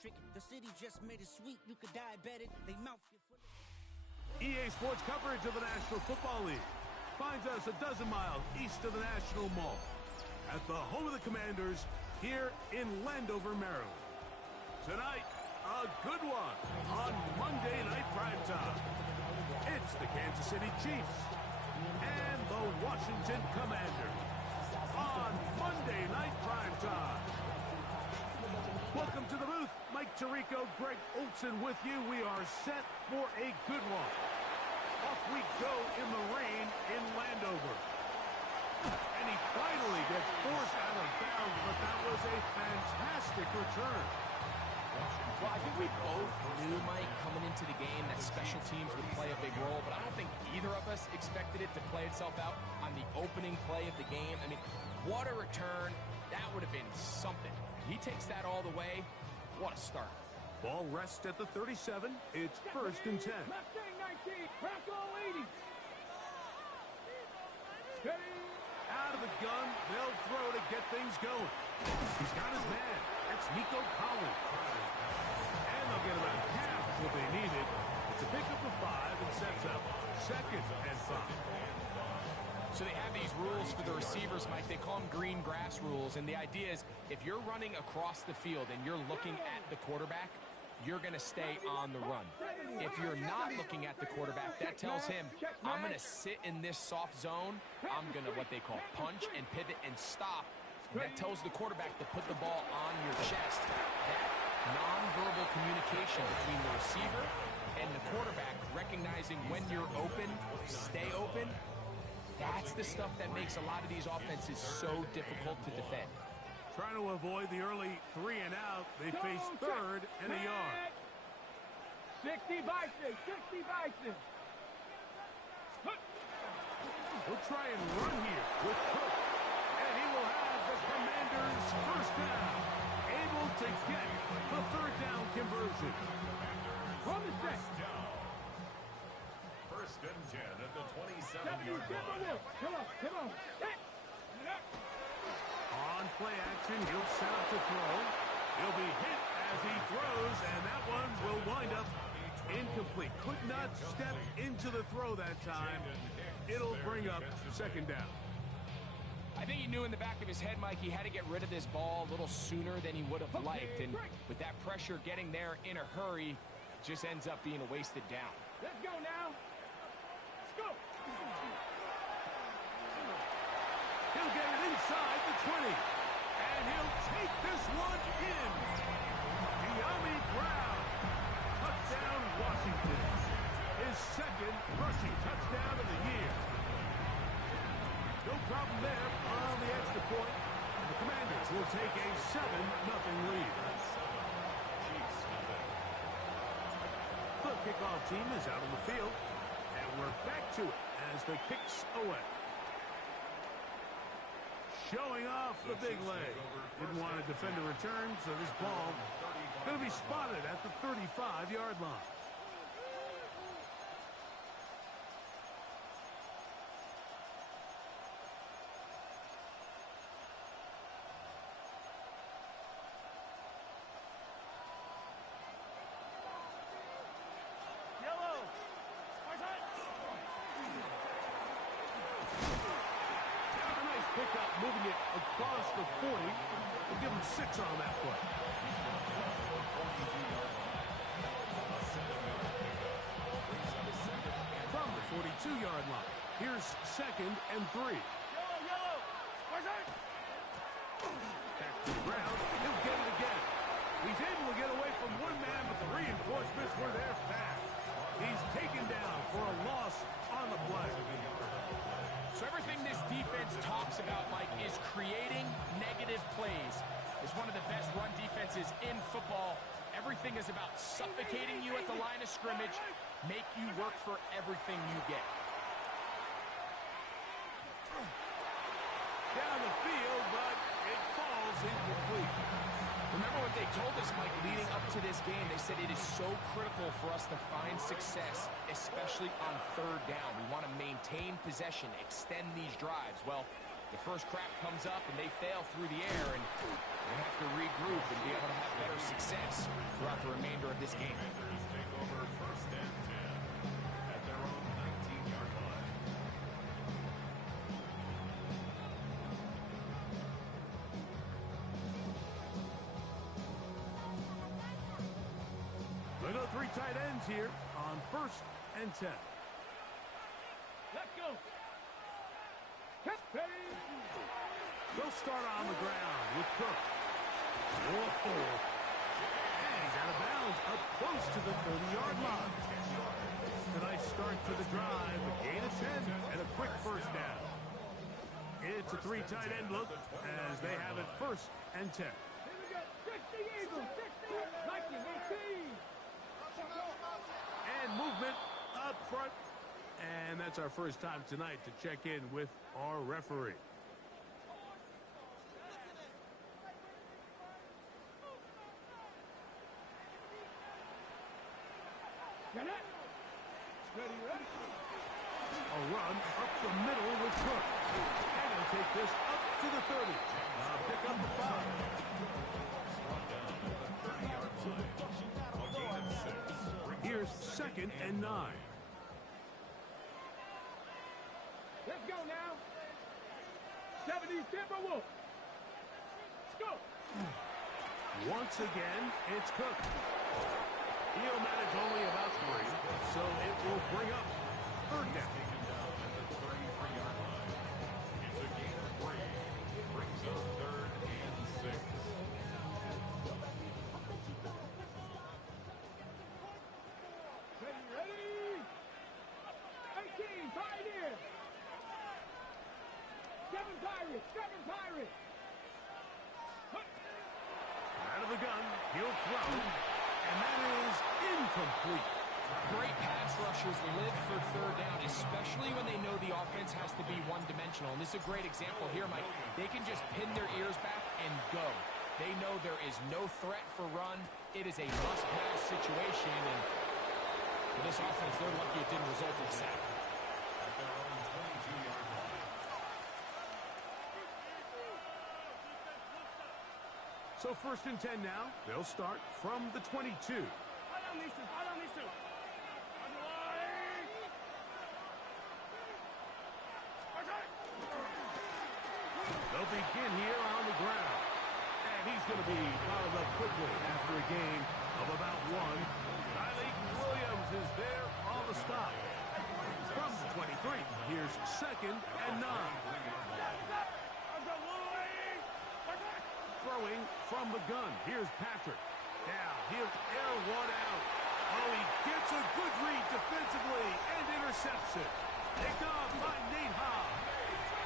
electric. The city just made it sweet. You could diabetic. They mouth you full of... EA Sports coverage of the National Football League finds us a dozen miles east of the National Mall at the home of the Commanders here in Landover, Maryland. Tonight, a good one on Monday Night Primetime. It's the Kansas City Chiefs and the Washington Commanders on Monday Night Primetime. Welcome to the booth. Mike Tirico, Greg Olson with you. We are set for a good one. Off we go in the rain in Landover. And he finally gets forced out of bounds, but that was a fantastic return. Well, I think we both knew, Mike, coming into the game that special teams would play a big role, but I don't think either of us expected it to play itself out on the opening play of the game. I mean, what a return. That would have been something. He takes that all the way. What a start. Ball rests at the 37. It's first and 10. Mustang 19, Bronco 80. Out of the gun, they'll throw to get things going. He's got his man. That's Nico Collins. And they'll get about half what they needed. It's a pickup of 5 and sets up second and 5. So they have these rules for the receivers, Mike. They call them green grass rules. And the idea is if you're running across the field and you're looking at the quarterback, you're going to stay on the run. If you're not looking at the quarterback, that tells him, I'm going to sit in this soft zone. I'm going to what they call punch and pivot and stop. And that tells the quarterback to put the ball on your chest. That nonverbal communication between the receiver and the quarterback, recognizing when you're open, stay open, that's the stuff that makes a lot of these offenses so difficult to defend. Trying to avoid the early 3 and out. They face third and a yard. 60 Bison, 60 Bison. We'll try and run here with Cook. And he will have the Commanders' first down. Able to get the third down conversion. From the set. First and 10 at the 27-yard line. Come on. On play action, he'll set up to throw. He'll be hit as he throws, and that one will wind up incomplete. Could not step into the throw that time. It'll bring up second down. I think he knew in the back of his head, Mike, he had to get rid of this ball a little sooner than he would have liked. And with that pressure getting there in a hurry, it just ends up being a wasted down. Let's go now. Let's go. He'll get it inside the 20. And he'll take this one in. De'Ami Brown. Touchdown, Washington. His second rushing touchdown of the year. No problem there on the extra point. The Commanders will take a 7-0 lead. The kickoff team is out on the field. And we're back to it as the kick's away. Showing off the big leg. Didn't want to defend a return, so this ball going to be spotted at the 35-yard line. Moving it across the 40. We'll give him 6 on that play. From the 42-yard line, here's second and 3. Back to the ground. He'll get it again. He's able to get away from one man, but the reinforcements were there fast. He's taken down for a loss on the play. So everything this defense talks about, Mike, is creating negative plays. It's one of the best run defenses in football. Everything is about suffocating you at the line of scrimmage, make you work for everything you get. Down the field, but it falls incomplete. Remember what they told us, Mike, leading up to this game. They said it is so critical for us to find success, especially on third down. We want to maintain possession, extend these drives. Well, The first crack comes up, and they fail through the air, and they have to regroup and be able to have better success throughout the remainder of this game. Commanders take over first and 10 at their own 19-yard line. They go three tight ends here on first and 10. Let's go. They'll start on the ground with Cook. Whoa. And he's out of bounds up close to the 30-yard line. A nice start to the drive. A gain of 10 and a quick first down. It's a three tight end look as they have it first and 10. Here we go. 60 Eagles. 60. Nike 18. And movement up front. And that's our first time tonight to check in with our referee. Get it. Ready, ready. A run up the middle with Cook. And he'll take this up to the 30. Pick up the 5. Here's second and 9. Let's go now. 70 Timberwolves. Let's go. Once again, it's Cook. He'll manage only about 3, so it will bring up third down. It's a gain of 3. Brings up third and 6. Ready, ready. 18, Pioneer. 7 Pirates, 7 Pirates. Out of the gun, he'll throw, and that is incomplete. Great pass rushers live for third down, especially when they know the offense has to be one-dimensional. And this is a great example here, Mike. They can just pin their ears back and go. They know there is no threat for run. It is a must-pass situation, and for this offense, they're lucky it didn't result in a sack. At their own 22-yard line. So first and 10 now. They'll start from the 22. They'll begin here on the ground. And he's going to be followed up quickly after a gain of about 1. Tyleik Williams is there on the stop. From the 23, here's second and 9. Throwing from the gun. Here's Patrick. Now he'll air one out. Oh, he gets a good read defensively and intercepts it. Picked off by Nate Hobbs.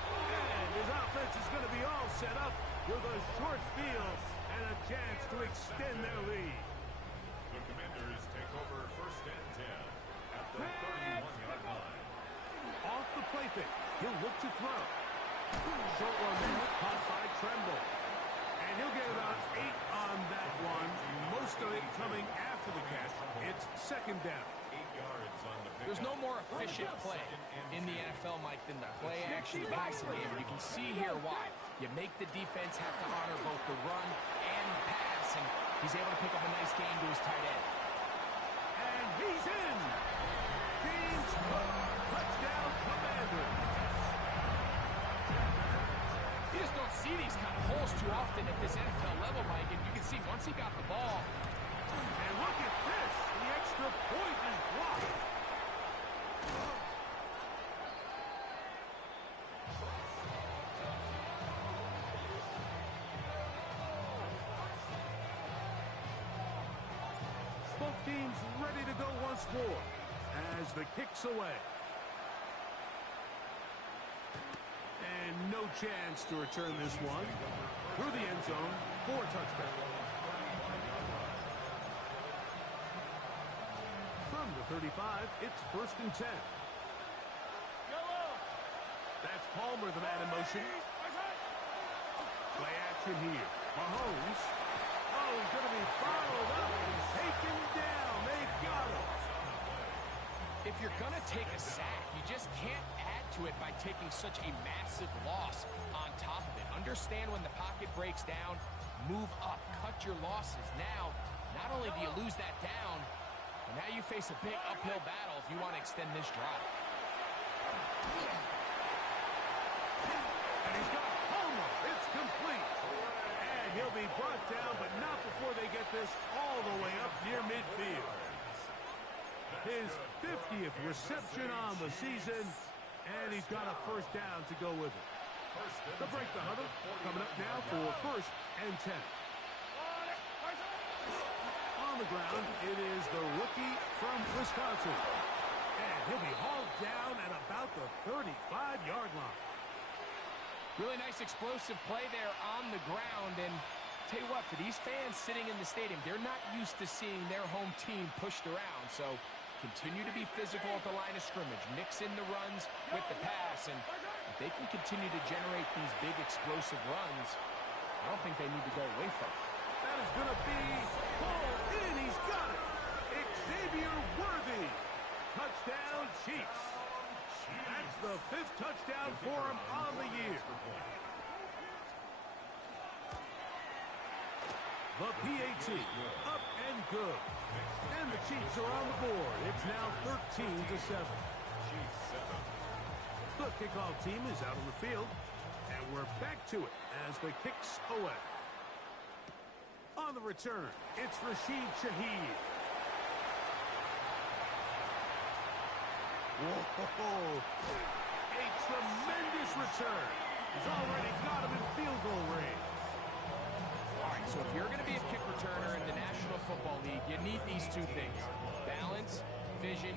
And his offense is going to be all set up with a short field and a chance to extend their lead. The Commanders take over first and 10 at the 31-yard line. Off the play fake. He'll look to throw. Short one there, caught by Tremble. And he'll get about 8 on that one. Most of it coming after the catch. It's second down. 8 yards on the pickup. There's no more efficient play in the NFL, Mike, than the play-action passing game. And you can see here why. You make the defense have to honor both the run and the pass, and he's able to pick up a nice gain to his tight end. And he's in. James Cook, touchdown Commander. You just don't see these kind of holes too often at this NFL level, Mike, and you can see once he got the ball. And look at this. The extra point is blocked. Both teams ready to go once more as the kick's away. And no chance to return this one through the end zone for a touchdown. From the 35, it's first and 10. That's Palmer, the man in motion. Play action here. Mahomes. Oh, he's going to be followed up and taken down. They've got him. If you're going to take a sack, you just can't add to it by taking such a massive loss on top of it. Understand when the pocket breaks down, move up, cut your losses. Now, not only do you lose that down, but now you face a big uphill battle if you want to extend this drive. And he's got Homer. It's complete. And he'll be brought down, but not before they get this all the way up near midfield. His 50th reception on the season, and he's got a first down to go with it. The break the huddle coming up now for 1st and 10. On the ground, it is the rookie from Wisconsin. And he'll be hauled down at about the 35-yard line. Really nice explosive play there on the ground. And tell you what, for these fans sitting in the stadium, they're not used to seeing their home team pushed around. So continue to be physical at the line of scrimmage. Mix in the runs with the pass. And if they can continue to generate these big explosive runs, I don't think they need to go away from it. That is going to be pulled in. He's got it. Xavier Worthy. Touchdown, Chiefs. That's the 5th touchdown for him on the year. The PAT up and good. And the Chiefs are on the board. It's now 13-7. The kickoff team is out on the field. And we're back to it as the kicks away. On the return, it's Rashid Shaheed. Whoa! A tremendous return. He's already got him in field goal range. All right, so if you're going to be a kick returner in the National Football League, you need these two things. Balance, vision,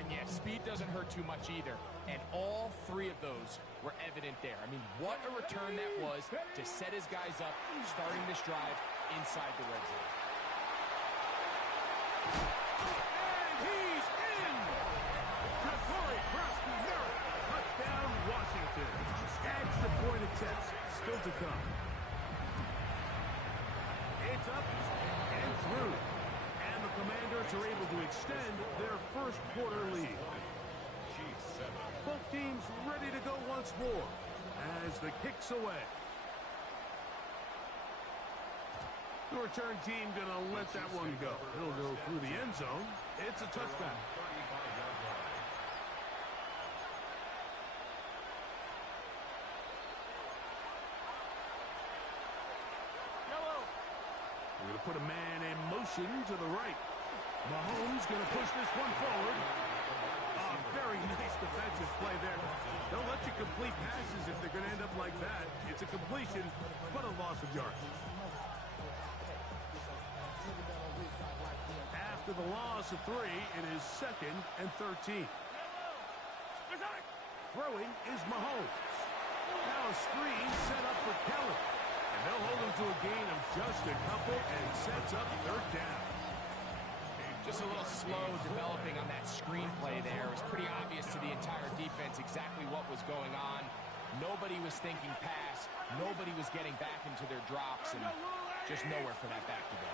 and yeah, speed doesn't hurt too much either. And all three of those were evident there. I mean, what a return that was to set his guys up starting this drive inside the red zone. And he's in! Ja'Cory Krause-Merritt, touchdown Washington. Extra point attempt still to come. It's up and through. And the Commanders are able to extend their first quarter lead. Both teams ready to go once more as the kick's away. The return team going to let that one go. It'll go through the end zone. It's a touchback. We're going to put a man in motion to the right. Mahomes going to push this one forward. Very nice defensive play there. Don't let you complete passes if they're going to end up like that. It's a completion, but a loss of yards. After the loss of 3, it is 2nd and 13. Throwing is Mahomes. Now a screen set up for Keller. And they'll hold him to a gain of just a couple and sets up 3rd down. Just a little slow developing on that screenplay there. It was pretty obvious to the entire defense exactly what was going on. Nobody was thinking pass. Nobody was getting back into their drops, and just nowhere for that back to go.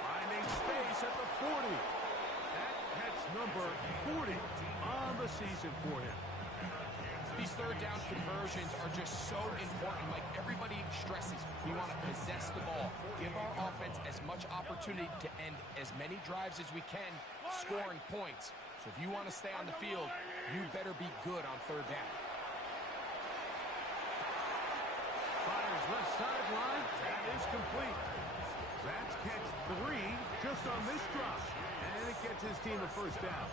Finding space at the 40. That catch number 40 on the season for him. These 3rd down conversions are just so important. Like everybody stresses, we want to possess the ball, give our offense as much opportunity to end as many drives as we can, scoring points. So if you want to stay on the field, you better be good on 3rd down. Fires left sideline. That is complete. That's catch 3 just on this drop. And it gets his team the first down.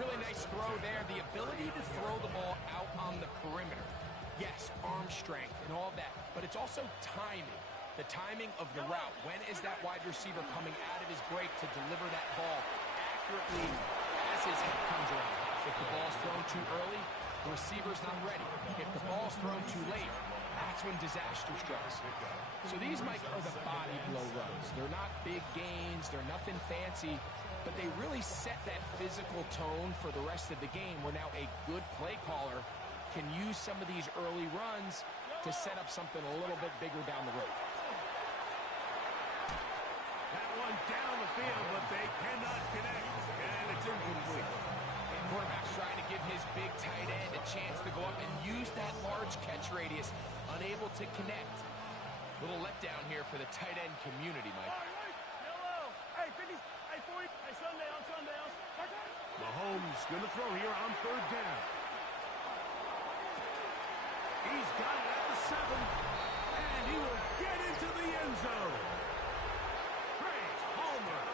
Really nice throw there. The ability to throw the ball out on the perimeter. Yes, arm strength and all that, but it's also timing. The timing of the route. When is that wide receiver coming out of his break to deliver that ball accurately as his head comes around? If the ball's thrown too early, the receiver's not ready. If the ball's thrown too late, that's when disaster strikes. So these, Mike, are the body blow runs. They're not big gains. They're nothing fancy. But they really set that physical tone for the rest of the game where now a good play caller can use some of these early runs to set up something a little bit bigger down the road. That one down the field, but they cannot connect. And it's incomplete. give his big tight end a chance to go up and use that large catch radius. Unable to connect. Little letdown here for the tight end community, Mike. Hey, 50, hey, 40, hey, Sunday. Mahomes going to throw here on third down. He's got it at the 7, and he will get into the end zone. Trey Palmer,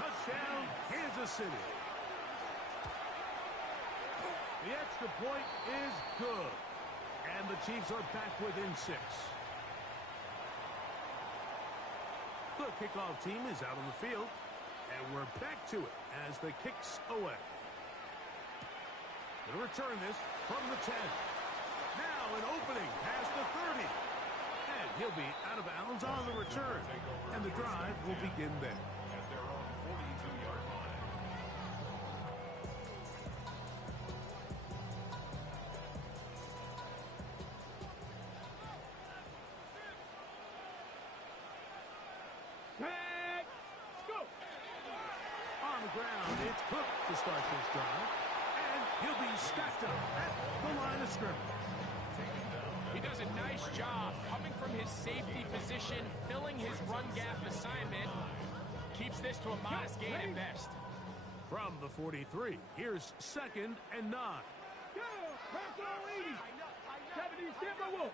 touchdown, Kansas City. The extra point is good, and the Chiefs are back within 6. The kickoff team is out on the field, and we're back to it as the kicks away. Going to return this from the 10. Now an opening past the 30. And he'll be out of bounds on the return. And the drive will begin there. At their own 42-yard line. Go! On the ground, it's Cook to start this drive. And he'll be stacked up at the line of scrimmage. He does a nice job coming from his safety position, filling his run gap assignment. Keeps this to a modest gain at best. From the 43, here's 2nd and 9. Go! Press all easy! 70, step by wolf!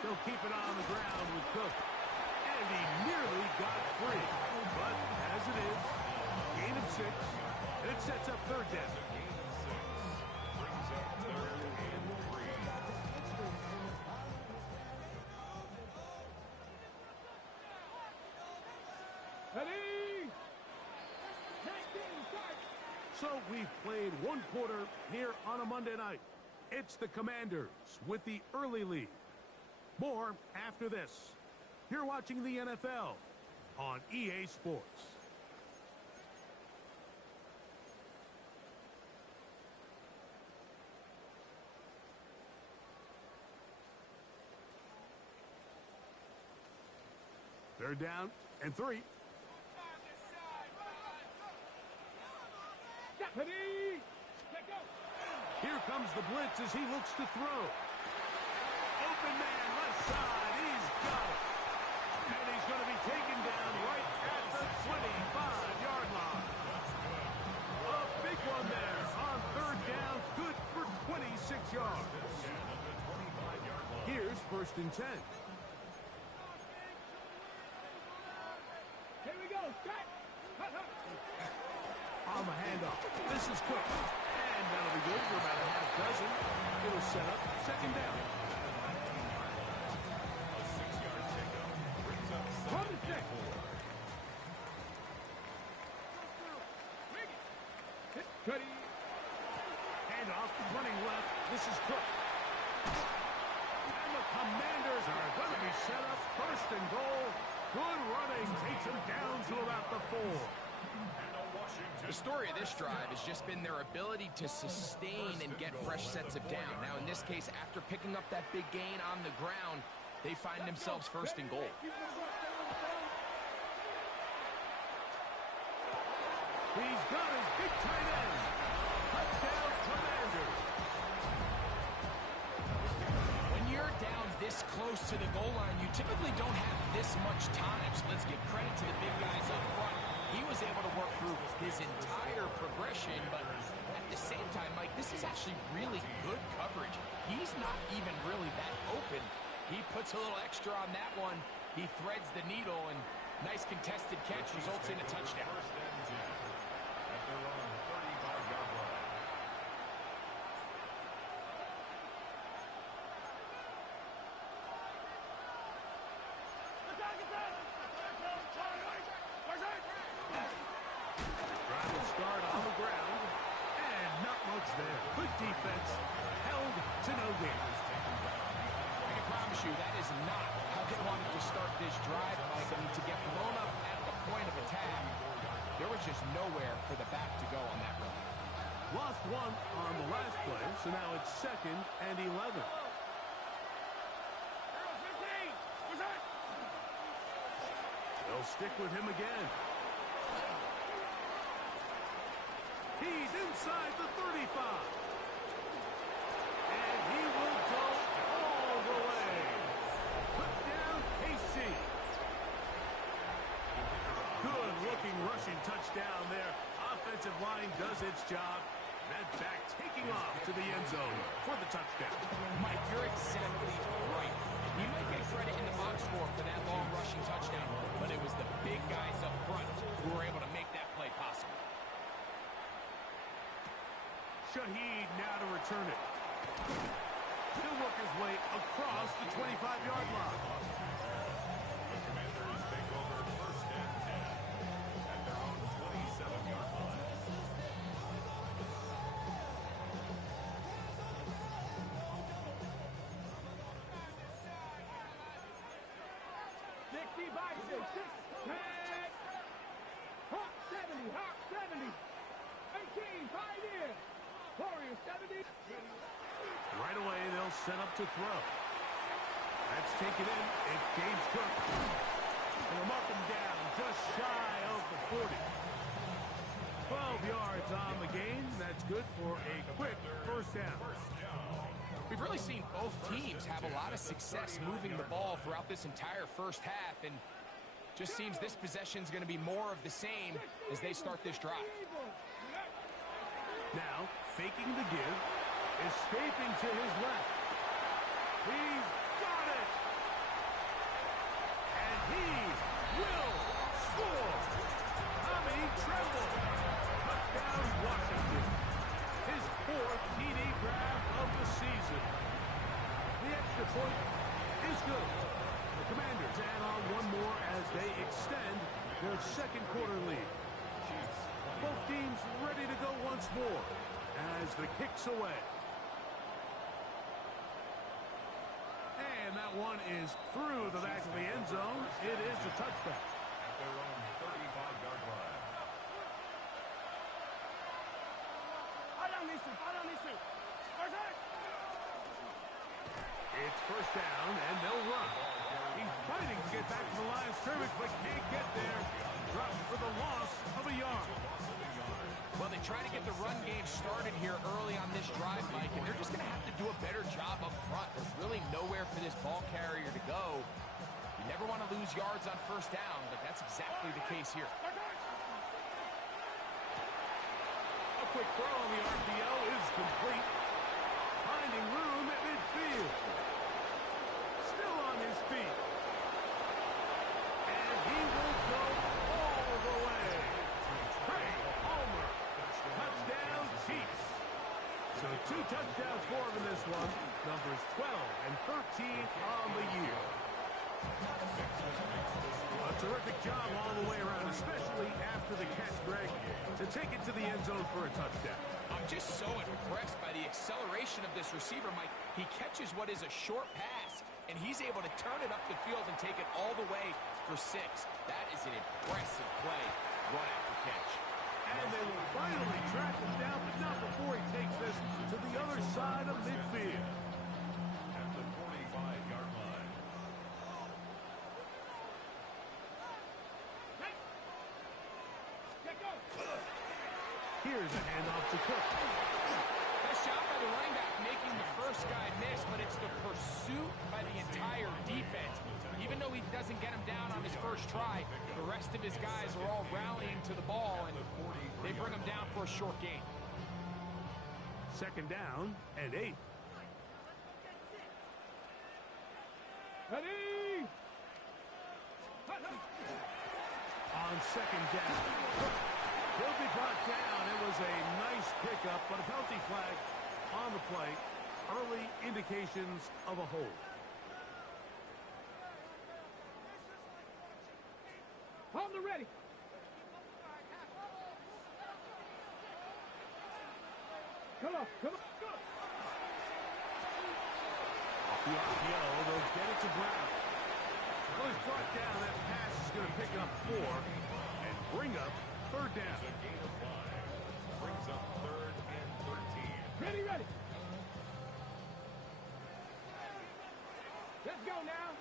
They'll keep it on the ground with Cook. And he nearly got free. But as it is, gain of 6, and it sets up third down. Brings up 3rd and 3. Ready? Start! So we've played one quarter here on a Monday night. It's the Commanders with the early lead. More after this. You're watching the NFL on EA Sports. Third down and 3. Ready? Let go! Here comes the blitz as he looks to throw. Open man, left side. He's got it. And he's going to be taken down right at the 25-yard line. A big one there on third down. Good for 26 yards. Here's 1st and 10. Here we go! Start! On the handoff. This is Cook. And that'll be good for about a half dozen. It'll set up 2nd down. A 6-yard pickup brings up 2nd and 4. Ready? Handoff, running left. This is Cook. And the Commanders are going to be set up 1st and goal. Good running. Takes them down to about the 4. The story of this drive has just been their ability to sustain and get fresh sets of down. Now, in this case, after picking up that big gain on the ground, they find themselves 1st and goal. He's got his big tight end. Touchdown, Commanders. When you're down this close to the goal line, you typically don't have this much time. So let's give credit to the big guys up front. He was able to work through his entire progression, but at the same time, Mike, this is actually really good coverage. He's not even really that open. He puts a little extra on that one. He threads the needle, and nice contested catch results in a touchdown. 1st and 10. At their own 35-yard line. Drive will start on the ground. And not much there. Good defense. Held to no gain. I can promise you that is not how they wanted to start this drive, Mike. I mean, to get blown up at the point of attack, there was just nowhere for the back to go on that run. Lost one on the last play, so now it's 2nd and 11. They'll stick with him again. He's inside. inside the 35. And he will go all the way. Touchdown, KC. Good-looking rushing touchdown there. Offensive line does its job. That back taking off to the end zone for the touchdown. Mike, you're exactly right. He might get credit in the box score for that long rushing touchdown, but it was the big guys up front who were able to make that play possible. Shaheed now to return it. He'll work his way across the 25-yard line. The Commanders take over first and 10 at their own 27-yard line. Hawk 70, Hawk 70. 18, 5 in. Warriors 70. Right away, they'll set up to throw. That's taken in. It's James Cook. And they'll mark him down just shy of the 40. 12 yards on the game. That's good for a quick first down. We've really seen both teams have a lot of success moving the ball throughout this entire first half, and just seems this possession's going to be more of the same as they start this drive. Now, faking the give, escaping to his left. He's got it! And he will score! Tommy Tremble! Touchdown, Washington. His 4th TD grab of the season. The extra point is good. The Commanders add on one more as they extend their second quarter lead. Both teams ready to go once more as the kick's away. And that one is through the back of the end zone. It is a touchback. At their own 35-yard line. It's first down, and they'll run. He's fighting to get back to the line of scrimmage, but can't get there. Drops for the loss of a yard. Well, they try to get the run game started here early on this drive, Mike, and they're just going to have to do a better job up front. There's really nowhere for this ball carrier to go. You never want to lose yards on first down, but that's exactly the case here. A quick throw on the RPO is complete. Finding room at midfield. Still on his feet. And he will go all the way. Trey Palmer. Touchdown, Chiefs. So 2 touchdowns for him in this one. Numbers 12 and 13 on the year. A terrific job all the way around, especially after the catch, Greg, to take it to the end zone for a touchdown. I'm just so impressed by the acceleration of this receiver, Mike. He catches what is a short pass, and he's able to turn it up the field and take it all the way for 6. That is an impressive play, run after catch. And they will finally track him down, but not before he takes this to the other side of midfield. At the 45-yard line. Here's a handoff to Cook. Nice job by the running back making the first guy miss, but it's the pursuit by the entire defense. Even though he doesn't get him down on his first try, the rest of his guys are all rallying to the ball, and they bring him down for a short gain. Second down and 8. Ready? On second down, he'll be brought down. It was a nice pickup, but a penalty flag on the play. Early indications of a hold. On the ready. Come on, come on. Off the RPO, they'll get it to Brown. Well, he's brought down. That pass is going to pick up 4 and bring up third down. A gain of 5. Brings up 3rd and 13. Ready, ready. Let's go now.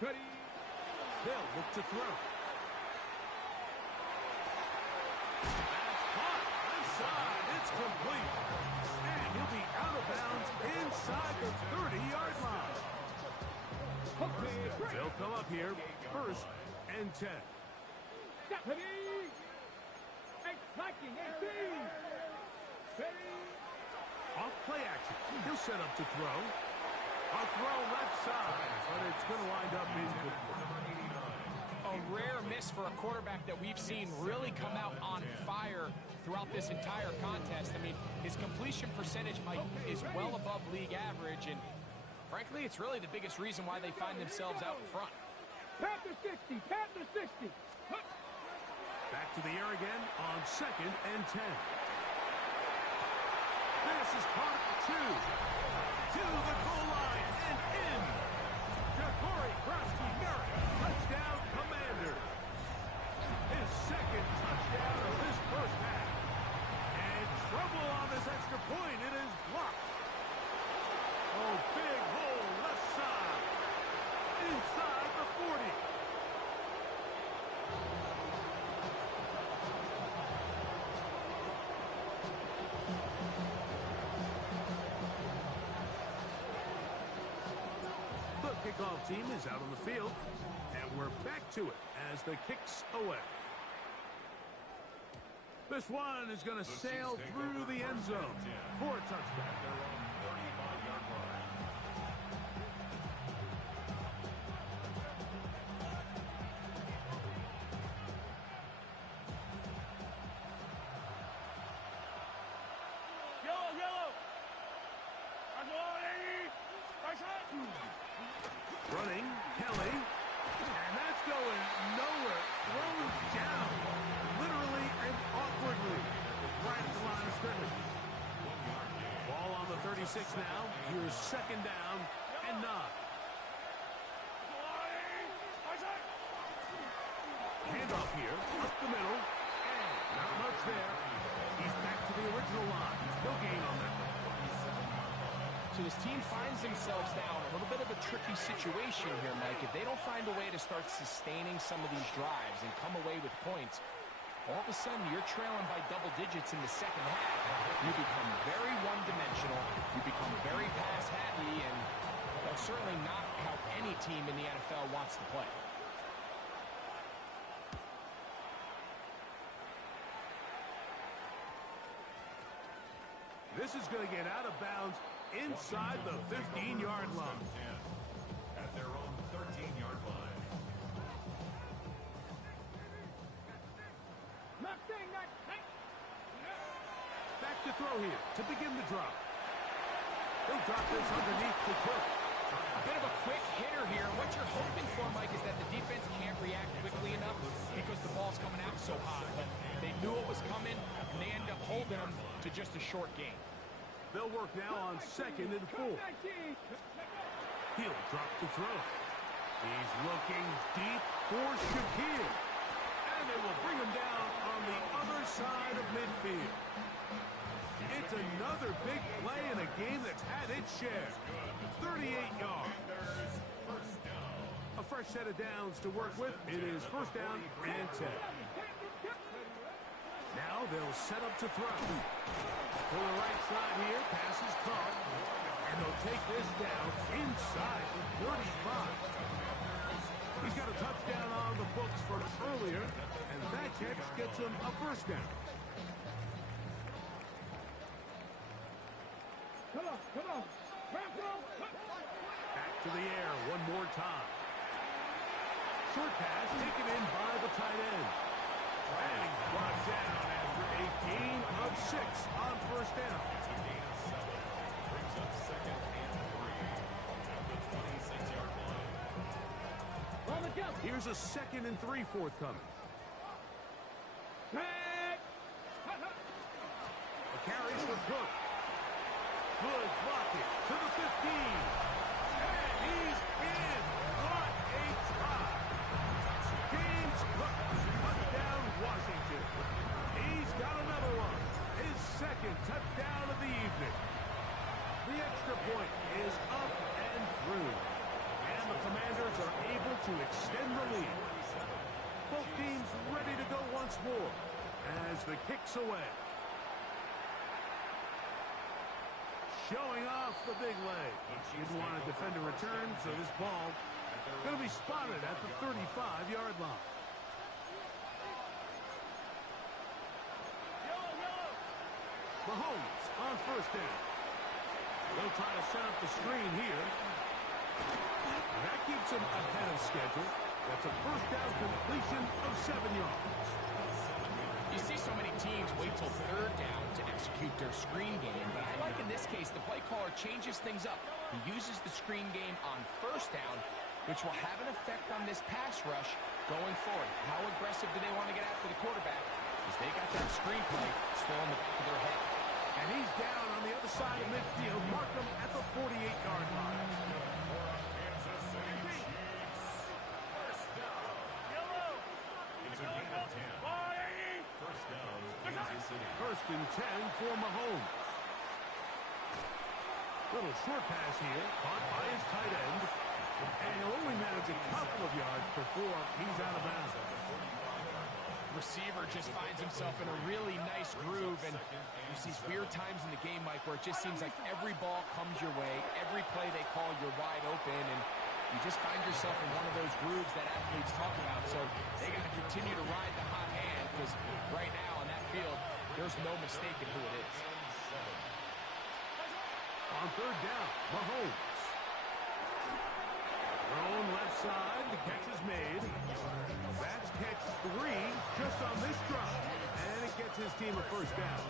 Ready. They'll look to throw. That's caught. Inside. inside the 30-yard line. They'll come up here, 1st and 10. Off play action. He'll set up to throw. A throw left side, but it's going to wind up incomplete. A rare miss for a quarterback that we've seen really come out on fire throughout this entire contest. I mean, his completion percentage, Mike, is well above league average, and frankly, it's really the biggest reason why they find themselves out in front. Panther 60, Panther 60. Back to the air again on 2nd and 10. This is caught at 2. To the goal line and in. Ja'Cory Krause-Merritt, touchdown Commanders. His 2nd touchdown of this 1st half. And trouble on this extra point. It is blocked. Oh, big hole left side. Inside the 40. Kickoff team is out on the field, and we're back to it as the kick's away. This one is going to sail through the end zone for a touchdown. Running, Kelly, and that's going nowhere. Thrown down, literally and awkwardly, right at the line of scrimmage. Ball on the 36 now. Here's 2nd down and 9. Handoff here, up the middle, and not much there. He's back to the original line. No gain on that. So this team finds themselves now in a little bit of a tricky situation here, Mike. If they don't find a way to start sustaining some of these drives and come away with points, all of a sudden you're trailing by double digits in the 2nd half. You become very one-dimensional. You become very pass-happy, and that's certainly not how any team in the NFL wants to play. This is going to get out of bounds inside the 15-yard line. At their own 13-yard line. Back to throw here to begin the drop. He'll drop this underneath to Cook. A bit of a quick hitter here. What you're hoping for, Mike, is that the defense can't react quickly enough because the ball's coming out so hot. But they knew it was coming, and they end up holding them to just a short gain. They'll work now on 2nd and 4. He'll drop to throw. He's looking deep for Shakir. And they will bring him down on the other side of midfield. It's another big play in a game that's had its share. 38 yards. A fresh set of downs to work with. It is 1st down and 10. Now they'll set up to throw. To the right side here, pass is caught. And they'll take this down inside the 35. He's got a touchdown on the books from earlier, and that catch gets him a 1st down. Come on. Back to the air one more time. Short pass taken in by the tight end. And he's brought down after a gain of 6 on 1st down. Brings up 2nd and 3 at the 26-yard line. Here's a 2nd and 3 forthcoming. A carries for Cook. Good blocking to the 15. And he's in. What a try. James Cook, touchdown Washington. He's got another one. His 2nd touchdown of the evening. The extra point is up and through. And the Commanders are able to extend the lead. Both teams ready to go once more as the kick's away. showing off the big leg. Didn't want to defend a return, so this ball going to be spotted at the 35-yard line. Mahomes on first down. They'll try to set up the screen here. That keeps him ahead of schedule. That's a first down completion of 7 yards. You see so many teams wait till third down to execute their screen game, but I like in this case the play caller changes things up. He uses the screen game on first down, which will have an effect on this pass rush going forward. How aggressive do they want to get after the quarterback? Because they got that screen play still in the back of their head. And he's down on the other side of midfield. Mark him at the 48-yard line. Kansas City Chiefs. First down. It's a gain of 10. First down, Kansas City. First and 10 for Mahomes. Little short pass here, caught by his tight end. And he'll only manage a couple of yards before he's out of bounds. Receiver just finds himself in a really nice groove, and there's these weird times in the game, Mike, where it just seems like every ball comes your way, every play they call, you're wide open, and you just find yourself in one of those grooves that athletes talk about. So they got to continue to ride the hot hand, because right now on that field, there's no mistaking who it is. On third down, Mahomes. Thrown left side, the catch is made. That's catch 3 just on this drive, and it gets his team a first down.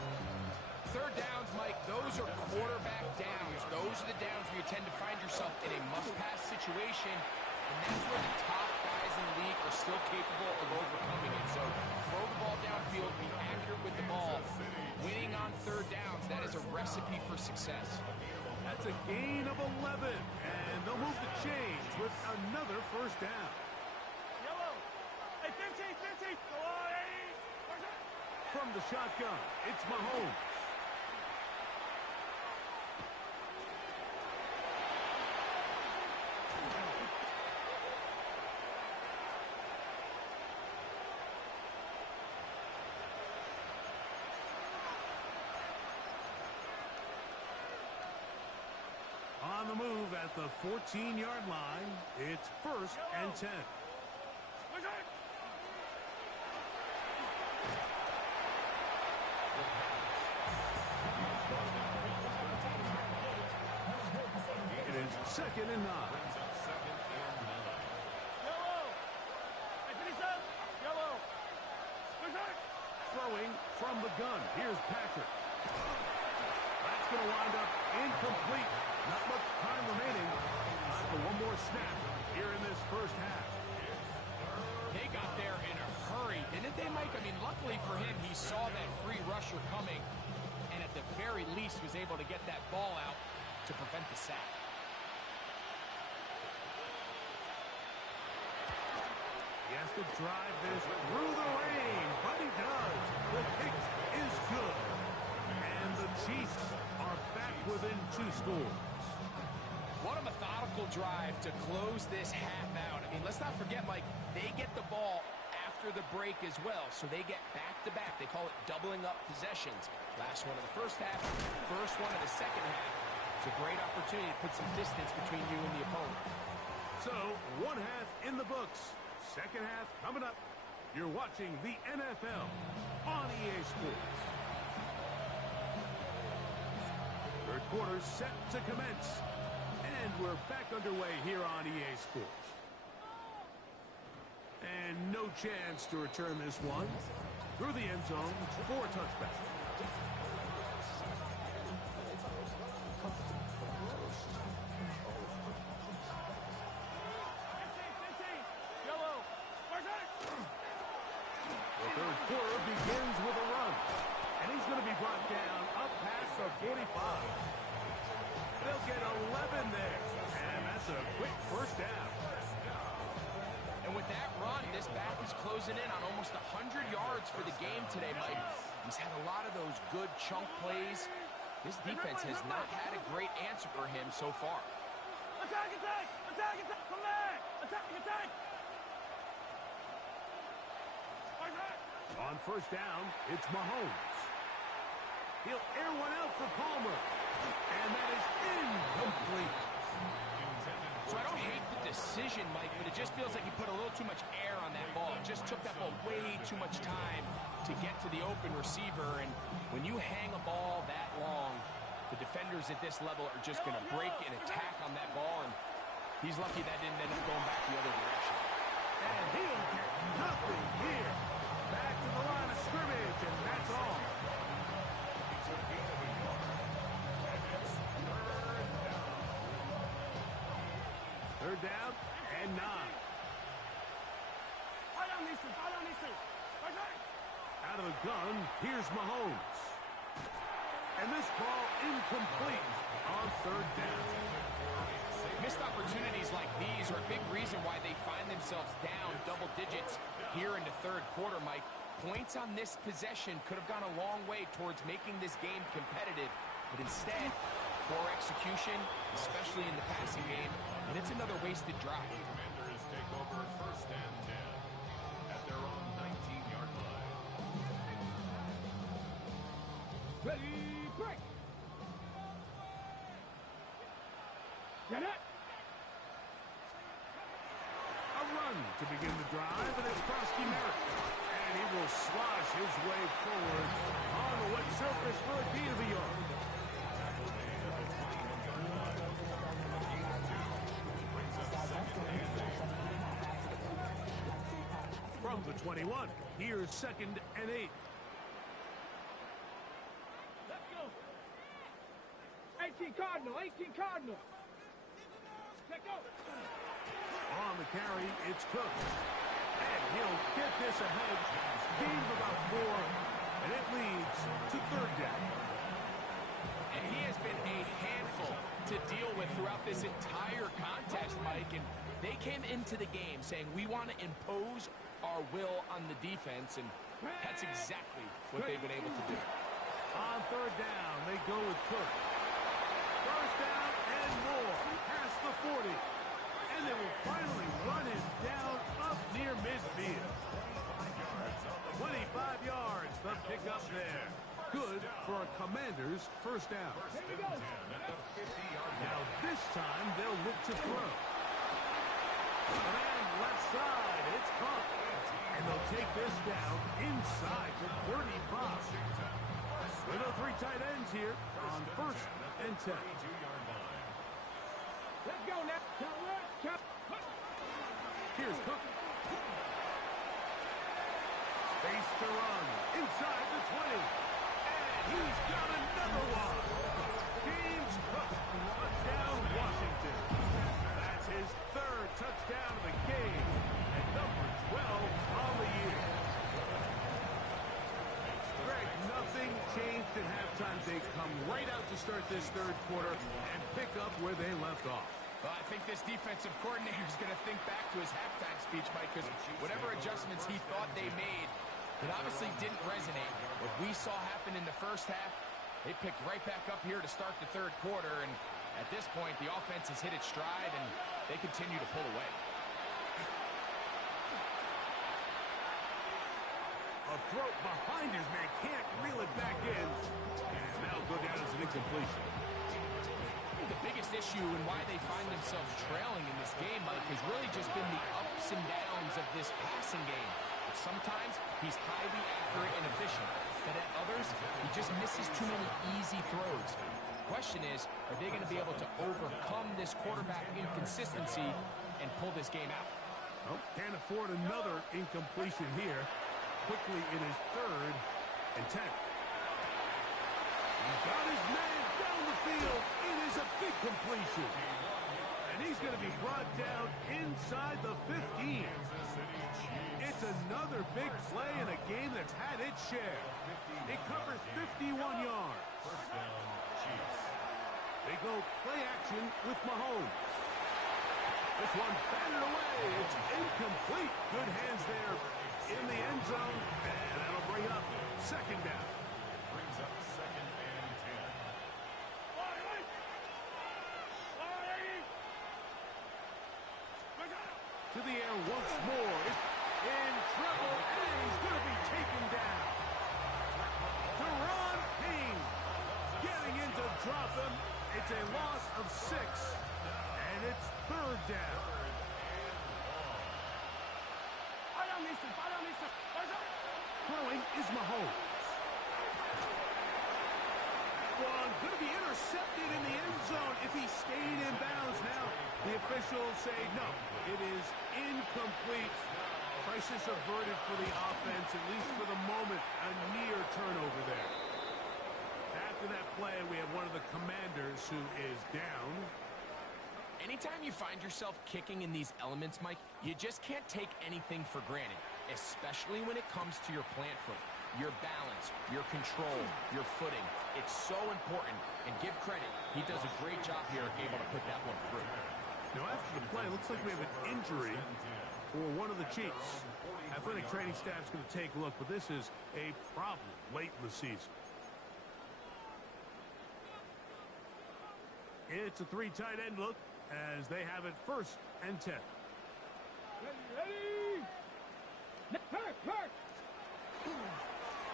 Third downs, Mike, those are quarterback downs. Those are the downs where you tend to find yourself in a must-pass situation, and that's where the top guys in the league are still capable of overcoming it. So throw the ball downfield, be accurate with the ball. Winning on third downs, that is a recipe for success. That's a gain of 11, and they'll move the chains with another first down. Hey, 50. Go on, 80. From the shotgun, it's Mahomes. On the move at the 14-yard line, it's first and 10. It is second and 9. Throwing from the gun. Here's Patrick. That's going to wind up incomplete. Not much time remaining. Time for one more snap here in this first half. They got there in a hurry, didn't they, Mike? I mean, luckily for him, he saw that free rusher coming, and at the very least was able to get that ball out to prevent the sack. He has to drive this through the rain, but he does. The kick is good. And the Chiefs are back within 2 scores. What a methodical drive to close this half out. I mean, let's not forget, Mike, they get the ball after the break as well, so they get back-to-back. They call it doubling up possessions. Last one of the first half, first one of the second half. It's a great opportunity to put some distance between you and the opponent. So, one half in the books. Second half coming up. You're watching the NFL on EA Sports. Third quarter set to commence. And we're back underway here on EA Sports. And no chance to return this one. Through the end zone for a touchback. The third quarter begins with a run. And he's going to be brought down up past the 45. They'll get 11 there. And that's a quick first down. And with that run, this back is closing in on almost 100 yards for the game today, Mike. He's had a lot of those good chunk plays. This defense has not had a great answer for him so far. Attack! Come back! Attack! On first down, it's Mahomes. He'll air one out for Palmer. And that is incomplete. So I don't hate the decision, Mike, but it just feels like he put a little too much air on that ball. It just took that ball way too much time to get to the open receiver. And when you hang a ball that long, the defenders at this level are just going to break and attack on that ball. And he's lucky that didn't end up going back the other direction. And he'll get nothing here. Back to the line of scrimmage, and that's all. Third down and 9. Out of the gun, here's Mahomes. And this ball incomplete on third down. Missed opportunities like these are a big reason why they find themselves down double digits here in the third quarter, Mike. Points on this possession could have gone a long way towards making this game competitive, but instead, poor execution, especially in the passing game, and it's another wasted drive. Commanders take over first and 10 at their own 19-yard line. Ready, break. Get it. A run to begin the drive, and it's Frosty Merrick. And he will slosh his way forward on the wet surface for a gain of a yard. From the 21, here's 2nd and 8. Let's go. 18 Cardinal, 18 Cardinal. Let's go. On the carry, it's Cook. And he'll get this ahead. Gain of about 4, and it leads to third down. And he has been a handful to deal with throughout this entire contest, Mike. And they came into the game saying, we want to impose our will on the defense, and that's exactly what they've been able to do. On third down, they go with Cook. First down and more, past the 40. And they will finally run him down up near midfield. 25 yards, the pickup there. Good for a Commander's first down. Now this time they'll look to throw. And left side, it's caught. And they'll take this down inside the 35. With the 3 tight ends here on first and 10. Let's go now. Here's Cook. Space to run inside the 20. And he's got another one. James Cook, touchdown Washington. That's his 3rd touchdown of the game. And number 12 on the year. Greg, nothing changed at halftime. They come right out to start this third quarter and pick up where they left off. Well, I think this defensive coordinator is going to think back to his halftime speech, Mike, because whatever adjustments he thought they made, it obviously didn't resonate. What we saw happen in the first half, they picked right back up here to start the third quarter, and at this point, the offense has hit its stride, and they continue to pull away. A throw behind his man, can't reel it back in. And that'll go down as an incompletion. The biggest issue and why they find themselves trailing in this game, Mike, has really just been the ups and downs of this passing game. Sometimes he's highly accurate and efficient, but at others, he just misses too many easy throws. The question is, are they going to be able to overcome this quarterback inconsistency and pull this game out? Well, can't afford another incompletion here. Quickly in his 3rd and 10. He's got his man down the field. It is a big completion. And he's going to be brought down inside the 15. It's another big play in a game that's had its share. It covers 51 yards. They go play action with Mahomes. This one batted away. It's incomplete. Good hands there in the end zone. And that'll bring up 2nd down. Brings up 2nd and 10. To the air once more. It's in trouble, and he's going to be taken down. Deron King a loss of 6, and it's 3rd down. Throwing is Mahomes. One going to be intercepted in the end zone if he stayed in bounds. Now the officials say no, it is incomplete. Crisis averted for the offense, at least for the moment. A near turnover there. After that play, we have one of the Commanders who is down. Anytime you find yourself kicking in these elements, Mike, you just can't take anything for granted, especially when it comes to your plant foot, your balance, your control, your footing. It's so important, and give credit. He does a great job here able to put that one through. Now, after the play, it looks like we have an injury for one of the Chiefs. Athletic training staff's going to take a look, but this is a problem late in the season. It's a 3 tight end look as they have it 1st and 10. Ready! Hurt!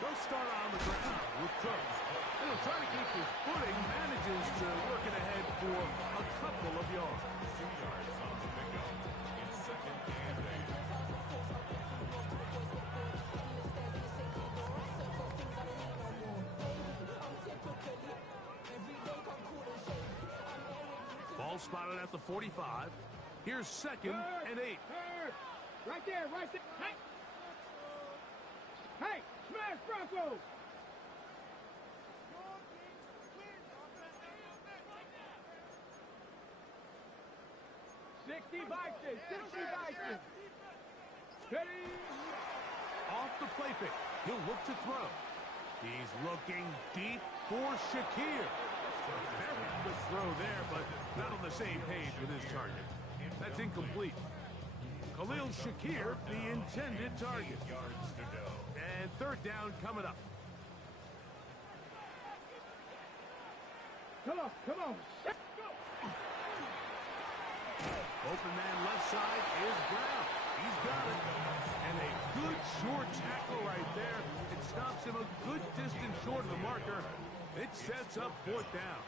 They'll start on the ground with Cooks. And he'll try to keep his footing, manages to work it ahead for a couple of yards. 2 yards on the pickup. It's 2nd and 8. Ball spotted at the 45. Here's 2nd and 8. Right there. Hey, smash Bronco! 60 Vikings. Ready? Off the play fake. He'll look to throw. He's looking deep for Shakir. A very good throw there, but not on the same page with his target. That's incomplete. Khalil Shakir, the intended target. 8 yards to go. And 3rd down coming up. Come on. Open man left side is Brown. He's got it. And a good short tackle right there. It stops him a good distance short of the marker. It sets up 4th down.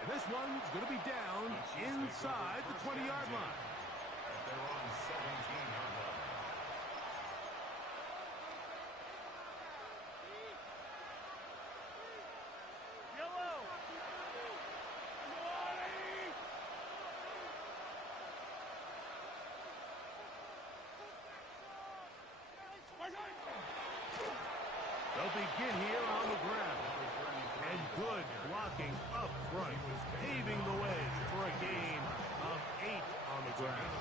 And this one's going to be down inside the 20-yard line. They're on 17-yard line. They'll begin here on the ground. And good blocking up front, paving the way for a gain of 8 on the ground.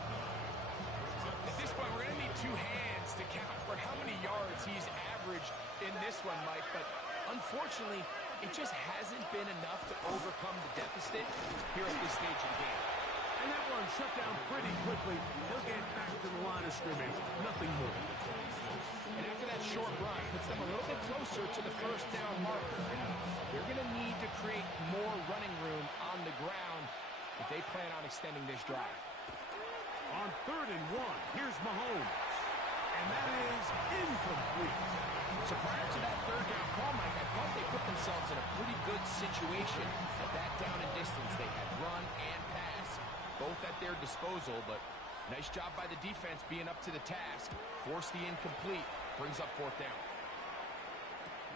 At this point, we're going to need 2 hands to count for how many yards he's averaged in this one, Mike. But unfortunately, it just hasn't been enough to overcome the deficit here at this stage of the game. And that one shut down pretty quickly. He'll get back to the line of scrimmage. Nothing more. And after that short run, puts them a little bit closer to the 1st down marker. And they're going to need to create more running room on the ground if they plan on extending this drive. On 3rd and 1, here's Mahomes. And that is incomplete. So prior to that 3rd down call, Mike, I thought they put themselves in a pretty good situation at that down and distance. They had run and pass, both at their disposal, but nice job by the defense being up to the task. Forced the incomplete, brings up 4th down.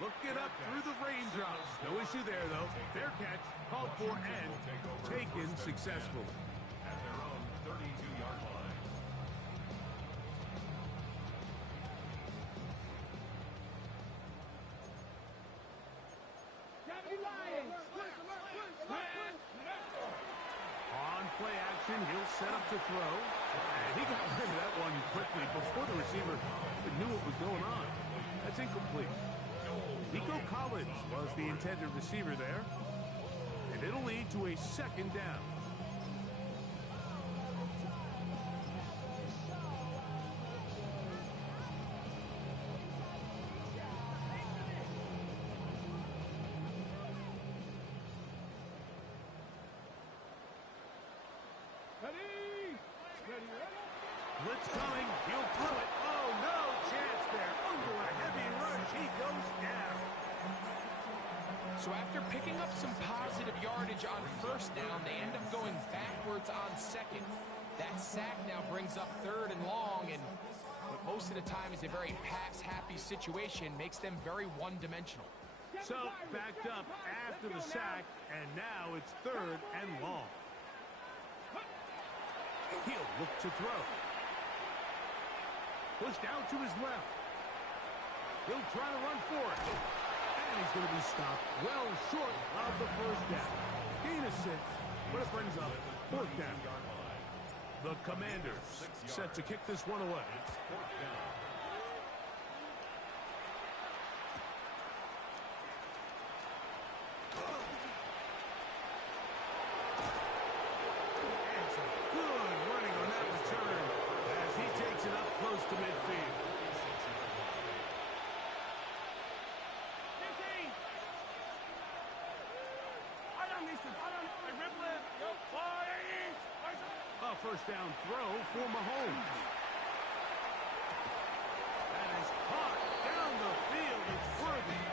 Look it up through the raindrops. No issue there, though. Fair catch, called for and taken successfully. At their own 32-yard line. On play action, he'll set up to throw. And he got rid of that one quickly before the receiver even knew what was going on. That's incomplete. Nico Collins was the intended receiver there. And it'll lead to a 2nd down. Blitz coming. He'll throw it. Oh, no chance there. Under a heavy rush. He goes down. So after picking up some positive yardage on first down, they end up going backwards on second. That sack now brings up third and long, and what most of the time is a very pass-happy situation makes them very one-dimensional. So backed up after the sack, and now it's third and long. He'll look to throw. Pushed out to his left. He'll try to run for it. And he's going to be stopped well short of the first down. Gain of 6, but it brings up fourth down. The Commanders set to kick this one away. And some good running on that return as he takes it up close to midfield. A first down throw for Mahomes. That is caught down the field. It's worthy.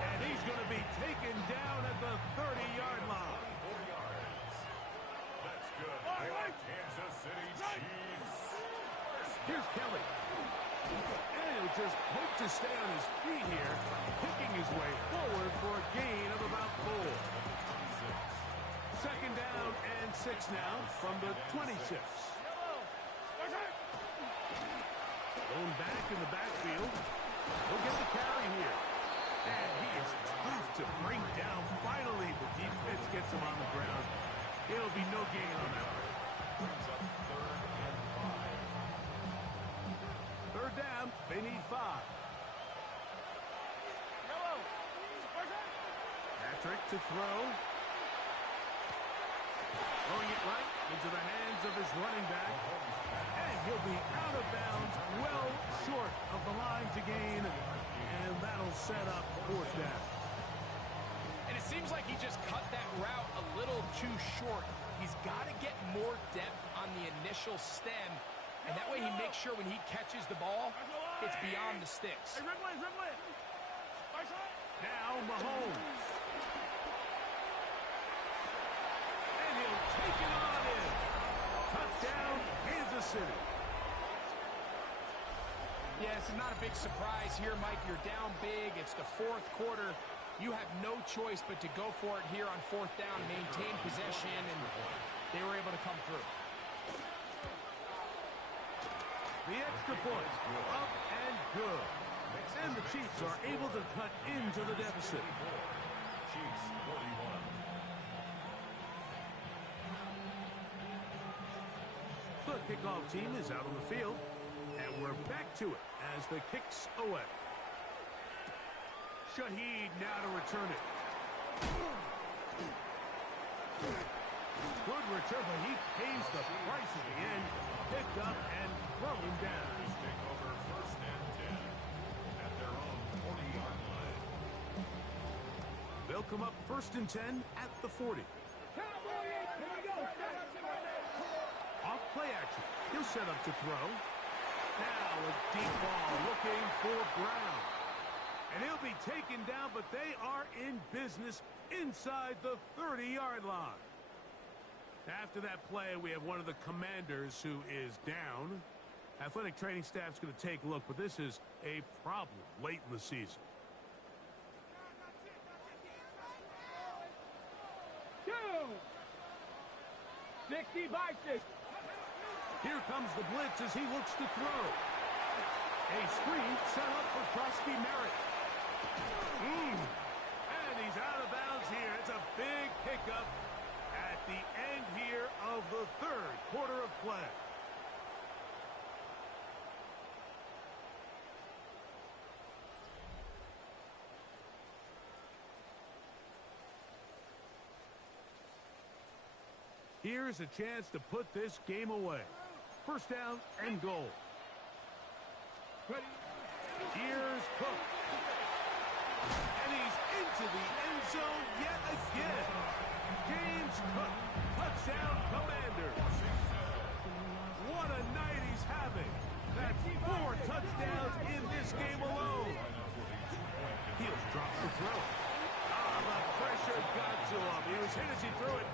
And he's going to be taken down at the 30-yard line. 4 yards. That's good. Kansas City Chiefs. Here's Kelly. And he'll just hope to stay on his feet here, picking his way forward for a gain of about 4. Second down and 6 now from the 26. Going back in the backfield. He'll get the carry here. And he is tough to bring down. Finally, the defense gets him on the ground. It'll be no gain on that one. Third down, they need 5. Patrick to throw. Throwing it right into the hands of his running back. And he'll be out of bounds, well short of the line to gain. And that'll set up fourth down. And it seems like he just cut that route a little too short. He's got to get more depth on the initial stem. And that way he makes sure when he catches the ball, it's beyond the sticks. Now Mahomes. And he'll take it on in. Touchdown, Kansas City. Yeah, it's not a big surprise here, Mike. You're down big. It's the fourth quarter. You have no choice but to go for it here on fourth down, maintain possession, and they were able to come through. The extra point, up and good. And the Chiefs are able to cut into the deficit. Chiefs 41. The kickoff team is out on the field, and we're back to it as the kick's away. Shaheed now to return it. Good return, but he pays the price at the end. Picked up and thrown down. Take over first and 10 at their own 40-yard line. They'll come up first and 10 at the 40. Off play action. He'll set up to throw. Now a deep ball looking for Brown. And he'll be taken down, but they are in business inside the 30-yard line. After that play, we have one of the Commanders who is down. Athletic training staff's going to take a look, but this is a problem late in the season. 60 by 6. Here comes the blitz as he looks to throw. A screen set up for Krusty Merritt. And he's out of bounds here. It's a big pickup at the end here of the third quarter of play. Here's a chance to put this game away. First down and goal. Here's Cook. And he's into the end zone yet again. James Cook, touchdown Commanders. What a night he's having. That's 4 touchdowns in this game alone. to him. He was hit as he threw it.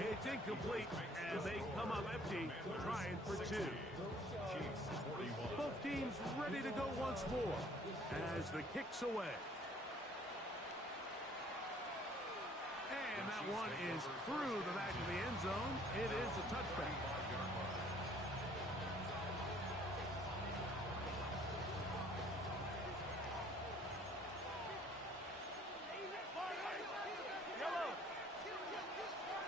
It's incomplete, and they come up empty, trying for two. Both teams ready to go once more as the kick's away. And that one is through the back of the end zone. It is a touchback.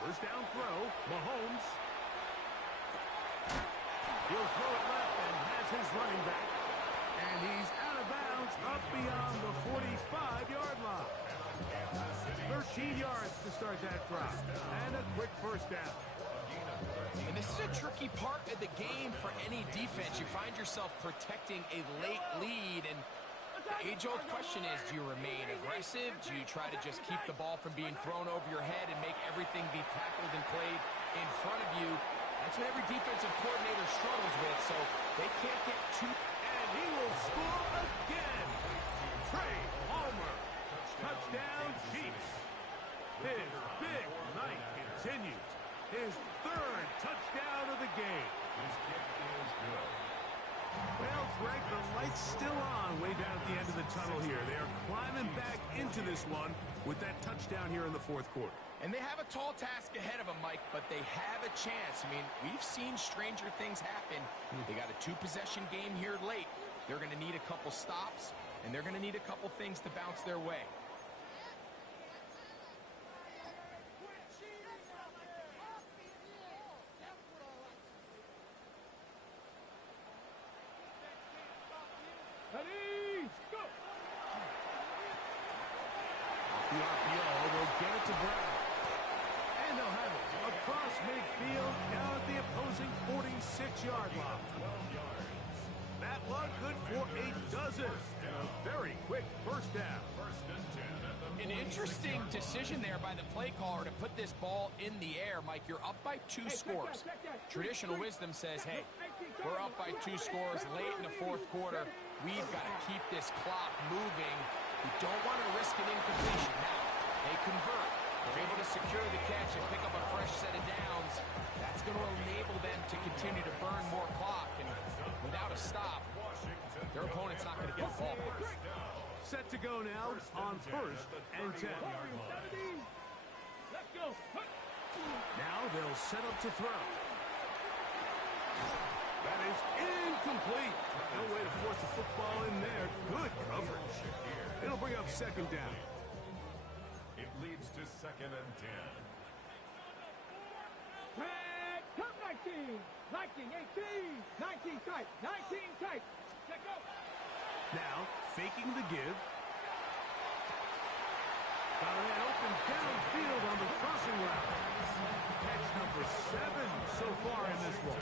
First down throw, Mahomes. He'll throw it left and has his running back. And he's out of bounds up beyond the 45-yard line. 13 yards to start that drive. And a quick first down. And this is a tricky part of the game for any defense. You find yourself protecting a late lead, and the age-old question is, do you remain aggressive? Do you try to just keep the ball from being thrown over your head and make everything be tackled and played in front of you? That's what every defensive coordinator struggles with, so they can't get too... And he will score again. Trey Palmer. Touchdown, Chiefs. His big night continues. His third touchdown of the game. His kick is good. Well, Greg, the light's still on way down at the end of the tunnel here. They are climbing back into this one with that touchdown here in the fourth quarter. And they have a tall task ahead of them, Mike, but they have a chance. I mean, we've seen stranger things happen. They got a two-possession game here late. They're going to need a couple stops, and they're going to need a couple things to bounce their way. Ready, go! The RPO will get it to Brown. And they'll have it across midfield down at the opposing 46-yard line. 12 yards. That one good for a dozen. And a very quick first down. First and 10 at the An interesting decision there by the play caller to put this ball in the air. Mike, you're up by two scores. Traditional wisdom says, hey, we're up by two scores late in the fourth quarter. We've got to keep this clock moving. We don't want to risk an incompletion. Now, they convert. They're able to secure the catch and pick up a fresh set of downs. That's going to enable them to continue to burn more clock. And without a stop, their opponent's not going to get the ball. Set to go now on first and 10. Let's go! Now they'll set up to throw. That is incomplete. No way to force the football in there. Good coverage. It'll bring up second down. It leads to second and 10. Red, come 19! 19, 18! 19 tight! 19 tight! Check go! Now, faking the give. Got a man open downfield on the crossing route. Catch number 7 so far in this one.